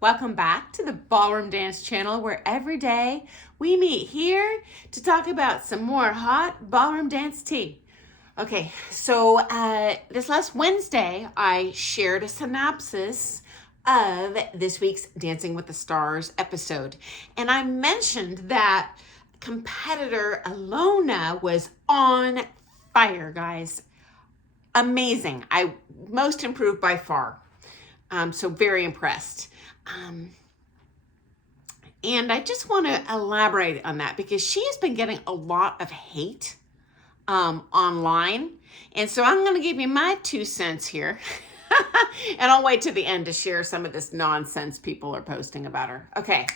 Welcome back to the Ballroom Dance channel, where every day we meet here to talk about some more hot ballroom dance tea. Okay, so this last Wednesday, I shared a synopsis of this week's Dancing with the Stars episode. And I mentioned that competitor Ilona was on fire, guys. Amazing. I most improved by far. So very impressed. And I just want to elaborate on that because she has been getting a lot of hate online. And so I'm going to give you my 2 cents here. And I'll wait to the end to share some of this nonsense people are posting about her. Okay,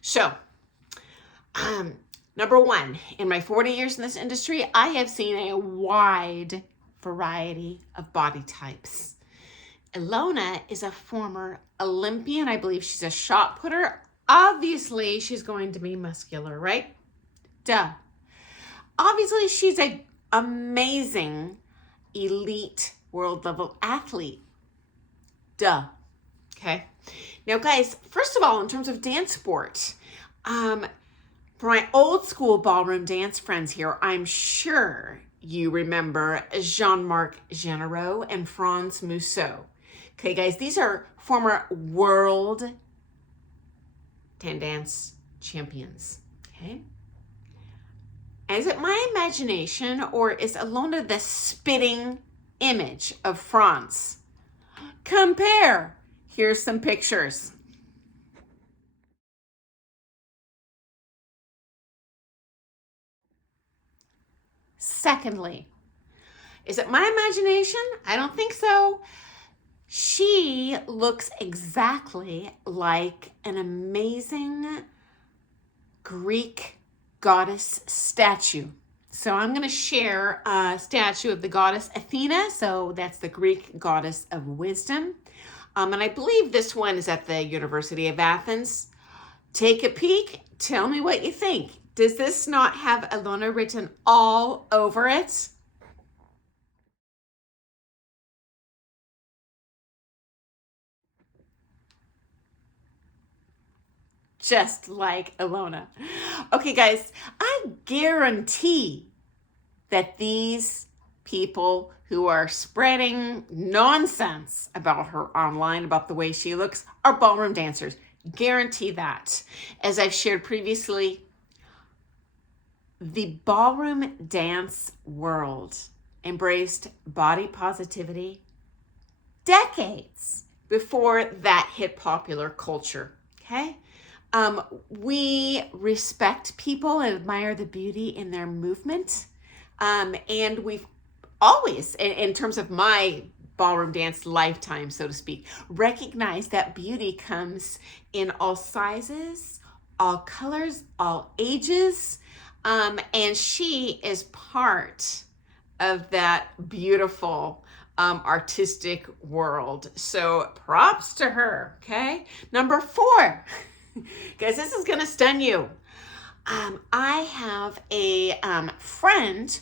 so number one, in my 40 years in this industry, I have seen a wide variety of body types. Ilona is a former Olympian. I believe she's a shot putter. Obviously, she's going to be muscular, right? Duh. Obviously, she's an amazing elite world level athlete. Duh. Okay. Now, guys, first of all, in terms of dance sport, for my old school ballroom dance friends here, I'm sure you remember Jean-Marc Généreux and Franz Mousseau. Okay, guys, these are former world dance champions. Okay. Is it my imagination, or is Ilona the spitting image of Franz? Compare. Here's some pictures. Secondly, is it my imagination? I don't think so. She looks exactly like an amazing Greek goddess statue. So I'm going to share a statue of the goddess Athena. So that's the Greek goddess of wisdom. And I believe this one is at the University of Athens. Take a peek. Tell me what you think. Does this not have Ilona written all over it? Just like Ilona. Okay, guys, I guarantee that these people who are spreading nonsense about her online, about the way she looks, are ballroom dancers. Guarantee that. As I've shared previously, the ballroom dance world embraced body positivity decades before that hit popular culture. Okay? We respect people and admire the beauty in their movement. And we've always, in terms of my ballroom dance lifetime, so to speak, recognized that beauty comes in all sizes, all colors, all ages. And she is part of that beautiful artistic world. So props to her, okay? Number 4. Guys, this is going to stun you. I have a friend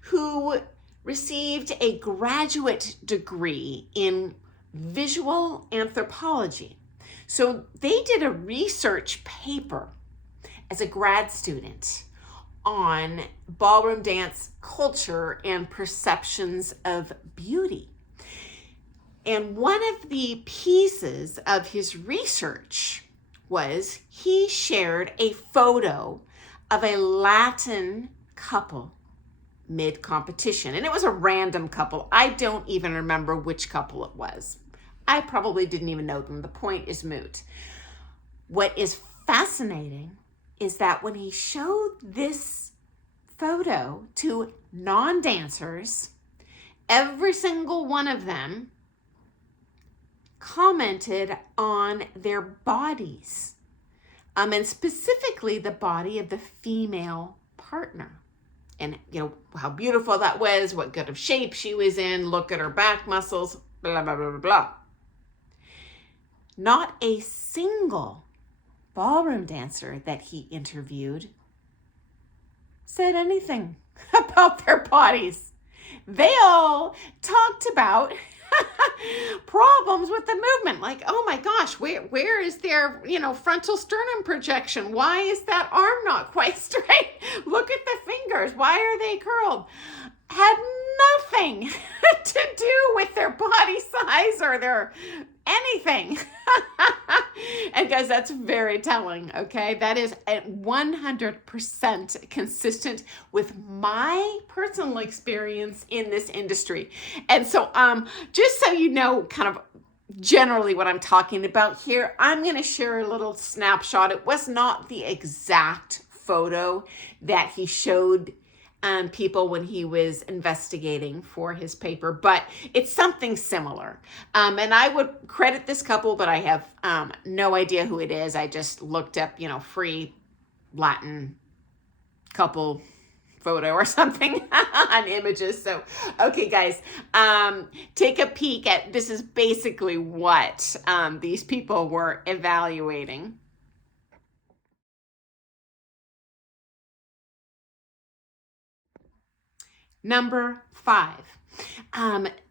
who received a graduate degree in visual anthropology. So they did a research paper as a grad student on ballroom dance culture and perceptions of beauty. And one of the pieces of his research was he shared a photo of a Latin couple mid-competition. And it was a random couple. I don't even remember which couple it was. I probably didn't even know them. The point is moot. What is fascinating is that when he showed this photo to non-dancers, every single one of them commented on their bodies, and specifically the body of the female partner. And, how beautiful that was, what good of shape she was in, look at her back muscles, blah, blah, blah, blah, blah. Not a single ballroom dancer that he interviewed said anything about their bodies. They all talked about problems with the movement. Like, oh my gosh, where is their, frontal sternum projection? Why is that arm not quite straight? Look at the fingers. Why are they curled? Had nothing to do with their body size or their anything. And guys, that's very telling, okay? That is at 100% consistent with my personal experience in this industry. And so just so you know kind of generally what I'm talking about here, I'm going to share a little snapshot. It was not the exact photo that he showed people when he was investigating for his paper, but it's something similar. And I would credit this couple, but I have no idea who it is. I just looked up, free Latin couple photo or something on images. So, okay, guys, take a peek at, this is basically what these people were evaluating. Number 5.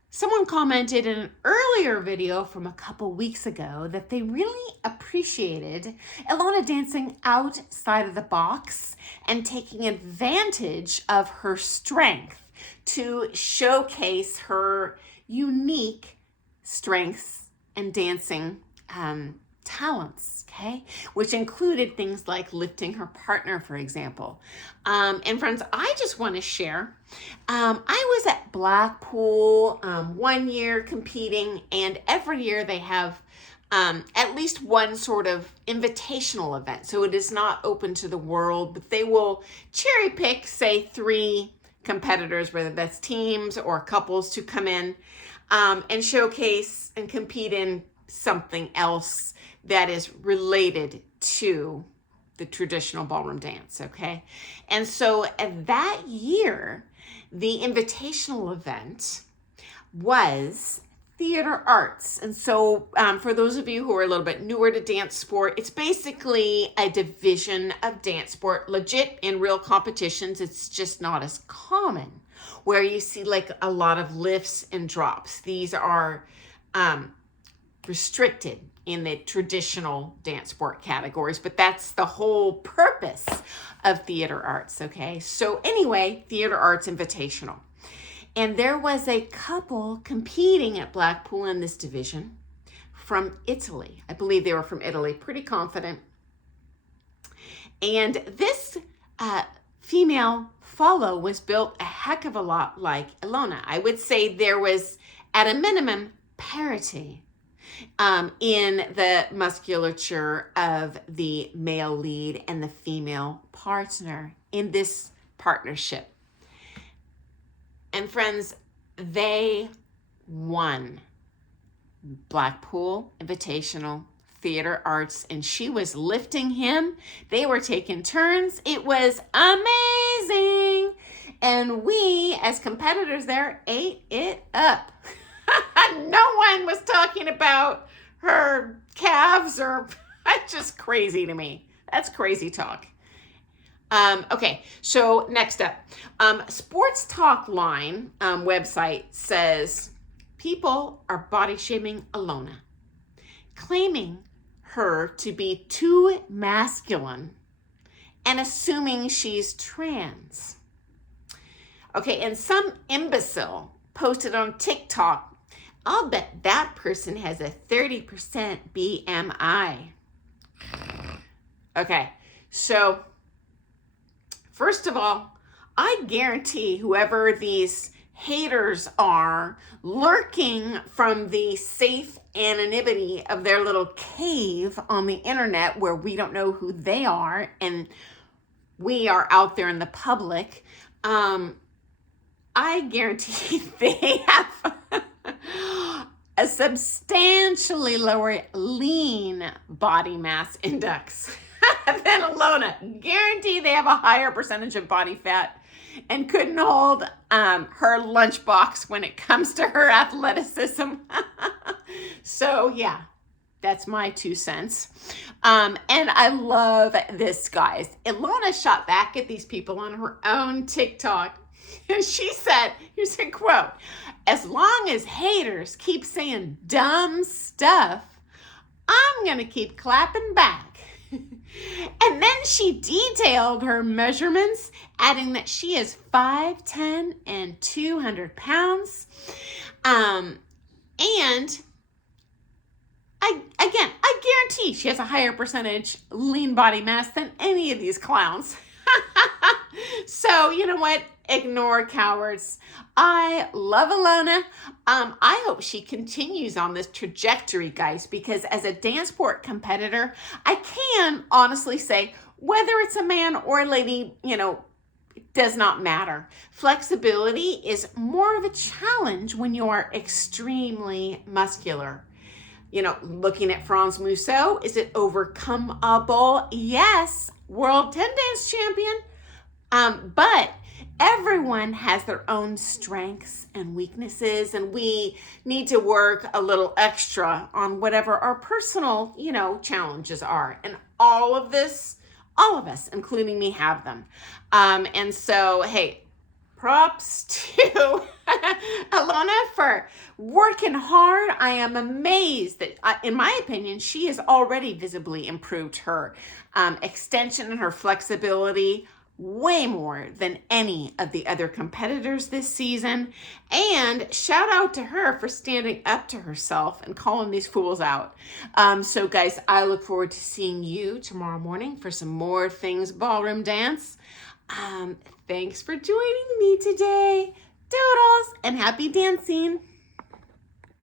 Someone commented in an earlier video from a couple weeks ago that they really appreciated Ilona dancing outside of the box and taking advantage of her strength to showcase her unique strengths and dancing talents, okay? Which included things like lifting her partner, for example. And friends, I just want to share, I was at Blackpool 1 year competing, and every year they have at least one sort of invitational event. So it is not open to the world, but they will cherry pick, say, 3 competitors, whether that's teams or couples, to come in and showcase and compete in something else that is related to the traditional ballroom dance, okay? And so that year, the invitational event was theater arts. And so for those of you who are a little bit newer to dance sport, it's basically a division of dance sport, legit in real competitions. It's just not as common, where you see like a lot of lifts and drops. These are restricted in the traditional dance sport categories, but that's the whole purpose of theater arts, okay? So anyway, theater arts invitational. And there was a couple competing at Blackpool in this division from Italy. I believe they were from Italy, pretty confident. And this female follow was built a heck of a lot like Ilona. I would say there was, at a minimum, parity in the musculature of the male lead and the female partner in this partnership. And friends, they won Blackpool Invitational Theater Arts, and she was lifting him. They were taking turns. It was amazing. And we, as competitors there, ate it up. No one was talking about her calves or that's just crazy to me. That's crazy talk. Okay, so next up, Sports Talk Line website says people are body shaming Ilona, claiming her to be too masculine and assuming she's trans. Okay, and some imbecile posted on TikTok, I'll bet that person has a 30% BMI. Okay, so first of all, I guarantee whoever these haters are lurking from the safe anonymity of their little cave on the internet where we don't know who they are and we are out there in the public, I guarantee they have a substantially lower lean body mass index than Ilona. Guarantee they have a higher percentage of body fat and couldn't hold her lunchbox when it comes to her athleticism. So yeah, that's my 2 cents. And I love this, guys. Ilona shot back at these people on her own TikTok. And she said, here's a quote, "As long as haters keep saying dumb stuff, I'm going to keep clapping back." And then she detailed her measurements, adding that she is 5'10" and 200 pounds. And I guarantee she has a higher percentage lean body mass than any of these clowns. So, you know what? Ignore cowards. I love Ilona. I hope she continues on this trajectory, guys, because as a dance sport competitor, I can honestly say whether it's a man or a lady, it does not matter. Flexibility is more of a challenge when you are extremely muscular. Looking at Franz Musso, is it overcomeable? Yes, world 10 dance champion. But everyone has their own strengths and weaknesses, and we need to work a little extra on whatever our personal, challenges are. And all of us, including me, have them. And so, hey, props to Ilona for working hard. I am amazed that, in my opinion, she has already visibly improved her extension and her flexibility way more than any of the other competitors this season. And shout out to her for standing up to herself and calling these fools out. So guys, I look forward to seeing you tomorrow morning for some more Things Ballroom Dance. Thanks for joining me today. Doodles and happy dancing.